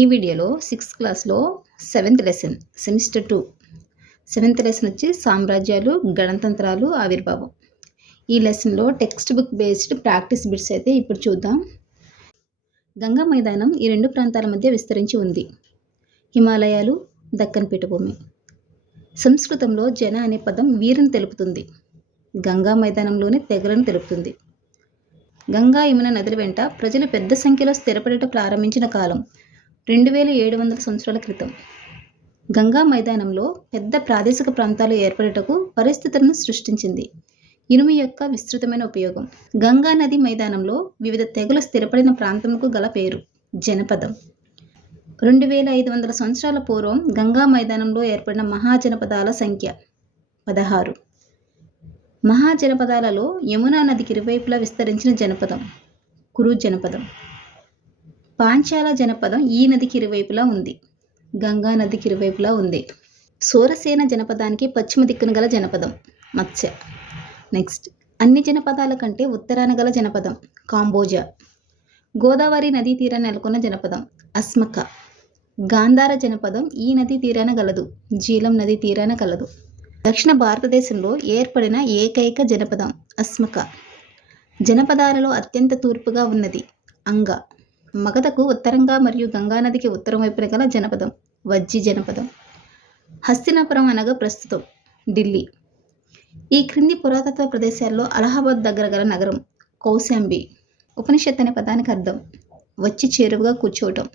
ఈ వీడియోలో సిక్స్త్ క్లాస్లో seventh lesson semester two seventh lesson వచ్చి సామ్రాజ్యాలు గణతంత్రాలు ఆవిర్భావం. ఈ లెసన్లో text book based practice bits అయితే ఇప్పుడు చూద్దాం. గంగా మైదానం ఈ రెండు ప్రాంతాల మధ్య విస్తరించి ఉంది. హిమాలయాలు దక్కన్ పీఠభూమి. సంస్కృతంలో జన అనే పదం వీరిని తెలుపుతుంది. గంగా మైదానంలోని తెగలను తెలుపుతుంది. గంగా యమున నదుల వెంట ప్రజలు పెద్ద సంఖ్యలో స్థిరపడట ప్రారంభించిన కాలం. రెండు వేల ఏడు వందల సంవత్సరాల క్రితం గంగా మైదానంలో పెద్ద ప్రాదేశిక ప్రాంతాలు ఏర్పడటకు పరిస్థితులను సృష్టించింది. ఇనుము యొక్క విస్తృతమైన ఉపయోగం. గంగా నది మైదానంలో వివిధ తెగలు స్థిరపడిన ప్రాంతంకు గల పేరు జనపదం. రెండు వేల ఐదు వందల సంవత్సరాల పూర్వం గంగా మైదానంలో ఏర్పడిన మహాజనపదాల సంఖ్య పదహారు. మహాజనపదాలలో యమునా నదికి ఇరువైపులా విస్తరించిన జనపదం కురు జనపదం. పాంచాల జనపదం ఈ నదికి ఇరువైపులా ఉంది. గంగా నదికి ఇరువైపులా ఉంది. సూరసేన జనపదానికి పశ్చిమ దిక్కున గల జనపదం. మత్స్య. నెక్స్ట్. అన్ని జనపదాల కంటే ఉత్తరాన గల జనపదం. కాంబోజా. గోదావరి నదీ తీరాన నెలకొన్న జనపదం. అస్మక. గాంధార జనపదం ఈ నదీ తీరాన గలదు. జీలం నది తీరాన కలదు దక్షిణ భారతదేశంలో ఏర్పడిన ఏకైక జనపదం అస్మక. జనపదాలలో అత్యంత తూర్పుగా ఉన్నది. అంగ. మగధకు ఉత్తరంగా మరియు గంగానదికి ఉత్తరం వైపున గల జనపదం వజ్జి జనపదం. హస్తినాపురం అనగా ప్రస్తుతం ఢిల్లీ. ఈ క్రింది పురాతత్వ ప్రదేశాల్లో అలహాబాద్ దగ్గర గల నగరం కౌశాంబి. ఉపనిషత్ అనే పదానికి అర్థం వచ్చి చేరువుగా కూర్చోవటం.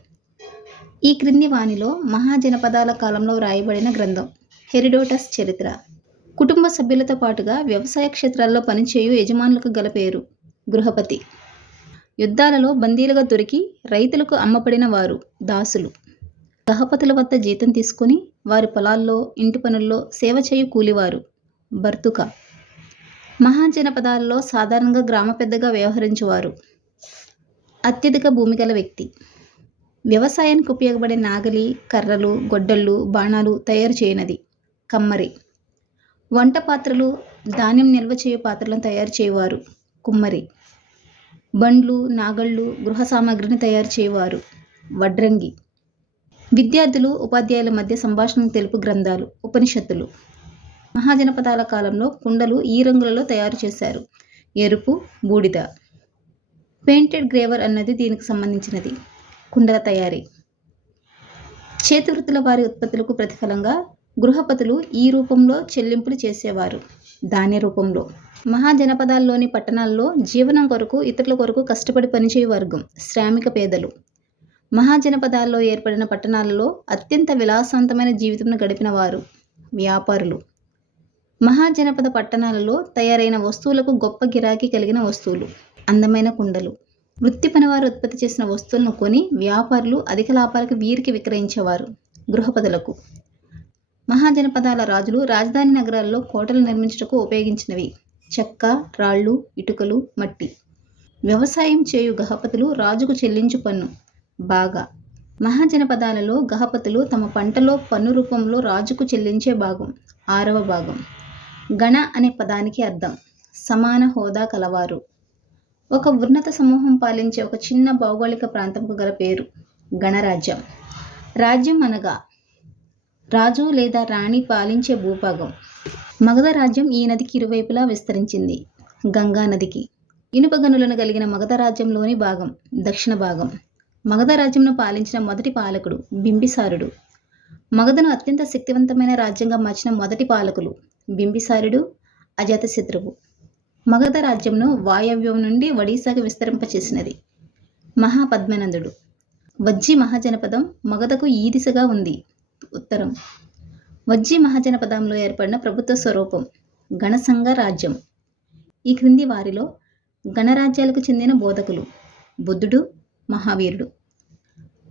ఈ క్రింది వాణిలో మహాజనపదాల కాలంలో వ్రాయబడిన గ్రంథం హెరిడోటస్ చరిత్ర. కుటుంబ సభ్యులతో పాటుగా వ్యవసాయ క్షేత్రాల్లో పనిచేయు యజమానులకు గల పేరు గృహపతి. యుద్ధాలలో బందీలుగా దొరికి రైతులకు అమ్మపడిన వారు దాసులు. గహపతుల వద్ద జీతం తీసుకొని వారి పొలాల్లో ఇంటి పనుల్లో సేవ చేయు కూలివారు బర్తుక. మహాజనపదాలలో సాధారణంగా గ్రామ పెద్దగా వ్యవహరించేవారు అత్యధిక భూమి గల వ్యక్తి. వ్యవసాయానికి ఉపయోగపడే నాగలి కర్రలు గొడ్డళ్ళు బాణాలు తయారు చేయనది కమ్మరి. వంట పాత్రలు ధాన్యం నిల్వ చేయు పాత్రలను తయారు చేయవారు కుమ్మరి. బండ్లు నాగళ్ళు గృహ సామాగ్రిని తయారు చేయవారు. వడ్రంగి. విద్యార్థులు ఉపాధ్యాయుల మధ్య సంభాషణ తెలుపు గ్రంథాలు ఉపనిషత్తులు. మహాజనపదాల కాలంలో కుండలు ఈ రంగులలో తయారు చేశారు. ఎరుపు బూడిద. పెయింటెడ్ గ్రేవర్ అన్నది దీనికి సంబంధించినది. కుండల తయారీ. చేతివృత్తుల వారి ఉత్పత్తులకు ప్రతిఫలంగా గృహపతులు ఈ రూపంలో చెల్లింపులు చేసేవారు. ధాన్య రూపంలో. మహాజనపదాల్లోని పట్టణాల్లో జీవనం కొరకు ఇతరుల కొరకు కష్టపడి పనిచేయ వర్గం శ్రామిక పేదలు. మహాజనపదాల్లో ఏర్పడిన పట్టణాలలో అత్యంత విలాసవంతమైన జీవితం గడిపిన వారు వ్యాపారులు. మహాజనపద పట్టణాలలో తయారైన వస్తువులకు గొప్ప గిరాకీ కలిగిన వస్తువులు అందమైన కుండలు. వృత్తి పనివారు ఉత్పత్తి చేసిన వస్తువులను కొని వ్యాపారులు అధిక లాభాలకు వీరికి విక్రయించేవారు గృహపదులకు. మహాజనపదాల రాజులు రాజధాని నగరాల్లో కోటలు నిర్మించుటకు ఉపయోగించినవి. చెక్క రాళ్ళు ఇటుకలు మట్టి. వ్యవసాయం చేయు గహపతులు రాజుకు చెల్లించు పన్ను. బాగా. మహాజనపదాలలో గహపతులు తమ పంటలో పన్ను రూపంలో రాజుకు చెల్లించే భాగం. ఆరవ భాగం. గణ అనే పదానికి అర్థం. సమాన హోదా కలవారు. ఒక ఉన్నత సమూహం పాలించే ఒక చిన్న భౌగోళిక ప్రాంతంకు గల పేరు. గణరాజ్యం. రాజ్యం అనగా రాజు లేదా రాణి పాలించే భూభాగం. మగధ రాజ్యం ఈ నదికి ఇరువైపులా విస్తరించింది. గంగా నదికి. ఇనుప గనులను కలిగిన మగధ రాజ్యంలోని భాగం దక్షిణ భాగం. మగధ రాజ్యంను పాలించిన మొదటి పాలకుడు బింబిసారుడు. మగధను అత్యంత శక్తివంతమైన రాజ్యంగా మార్చిన మొదటి పాలకులు బింబిసారుడు అజాతశత్రువు. మగధ రాజ్యంను వాయవ్యం నుండి ఒడిశాకు విస్తరింపచేసినది మహాపద్మనందుడు. వజ్జి మహాజనపదం మగధకు ఈ దిశగా ఉంది. ఉత్తరం. వజ్జీ మహాజనపదంలో ఏర్పడిన ప్రభుత్వ స్వరూపం గణసంఘ రాజ్యం. ఈ క్రింది వారిలో గణరాజ్యాలకు చెందిన బోధకులు బుద్ధుడు మహావీరుడు.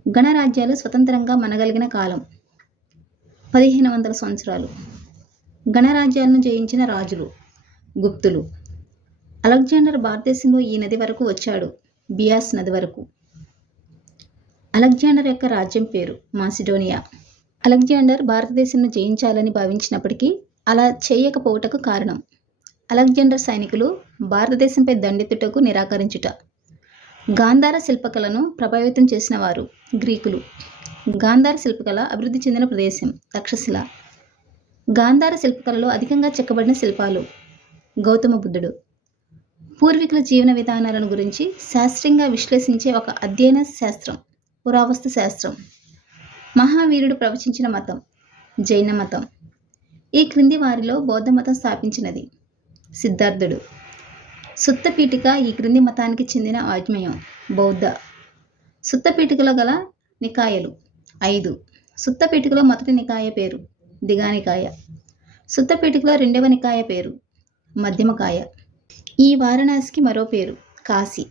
గణరాజ్యాలు స్వతంత్రంగా మనగలిగిన కాలం పదిహేను వందల సంవత్సరాలు. గణరాజ్యాలను జయించిన రాజులు గుప్తులు. అలెగ్జాండర్ భారతదేశంలో ఈ నది వరకు వచ్చాడు బియాస్ నది వరకు. అలెగ్జాండర్ యొక్క రాజ్యం పేరు మాసిడోనియా. అలెగ్జాండర్ భారతదేశంను జయించాలని భావించినప్పటికీ అలా చేయకపోవటకు కారణం. అలెగ్జాండర్ సైనికులు భారతదేశంపై దండెత్తుటకు నిరాకరించుట. గాంధార శిల్పకళను ప్రభావితం చేసిన వారు గ్రీకులు. గాంధార శిల్పకళ అభివృద్ధి చెందిన ప్రదేశం తక్షశిల. గాంధార శిల్పకళలో అధికంగా చెక్కబడిన శిల్పాలు గౌతమ బుద్ధుడు. పూర్వీకుల జీవన విధానాలను గురించి శాస్త్రీయంగా విశ్లేషించే ఒక అధ్యయన శాస్త్రం పురావస్తు శాస్త్రం. మహావీరుడు ప్రవచించిన మతం జైన మతం. ఈ క్రింది వారిలో బౌద్ధ మతం స్థాపించినది. సిద్ధార్థుడు. సుత్తపీఠిక ఈ క్రింది మతానికి చెందిన వాజ్మయం బౌద్ధ. సుత్తపీఠికలో గల నికాయలు ఐదు. సుత్తపీఠికలో మొదటి నికాయ పేరు దిగానికాయ. సుత్తపీఠికలో రెండవ నికాయ పేరు మధ్యమకాయ. ఈ వారణాసికి మరో పేరు కాశీ.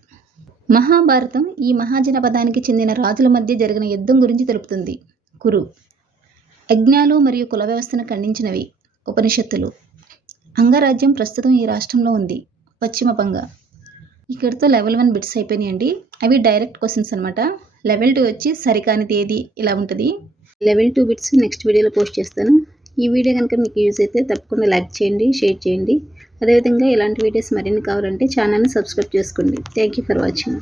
మహాభారతం ఈ మహాజనపదానికి చెందిన రాజుల మధ్య జరిగిన యుద్ధం గురించి తెలుపుతుంది. కురు. యజ్ఞాలు మరియు కుల వ్యవస్థను ఖండించినవి. ఉపనిషత్తులు. అంగరాజ్యం ప్రస్తుతం ఈ రాష్ట్రంలో ఉంది. పశ్చిమ బంగా ఇక్కడితో లెవెల్ వన్ బిట్స్ అయిపోయినాయండి. అవి డైరెక్ట్ క్వశ్చన్స్ అనమాట లెవెల్ టూ వచ్చి సరికాని తేదీ ఇలా ఉంటుంది. లెవెల్ టూ బిట్స్ నెక్స్ట్ వీడియోలో పోస్ట్ చేస్తాను. ఈ వీడియో కనుక మీకు యూజ్ అయితే తప్పకుండా లైక్ చేయండి షేర్ చేయండి. అదేవిధంగా ఇలాంటి వీడియోస్ మరిన్ని కావాలంటే ఛానల్ని సబ్స్క్రైబ్ చేసుకోండి. Thank you for watching.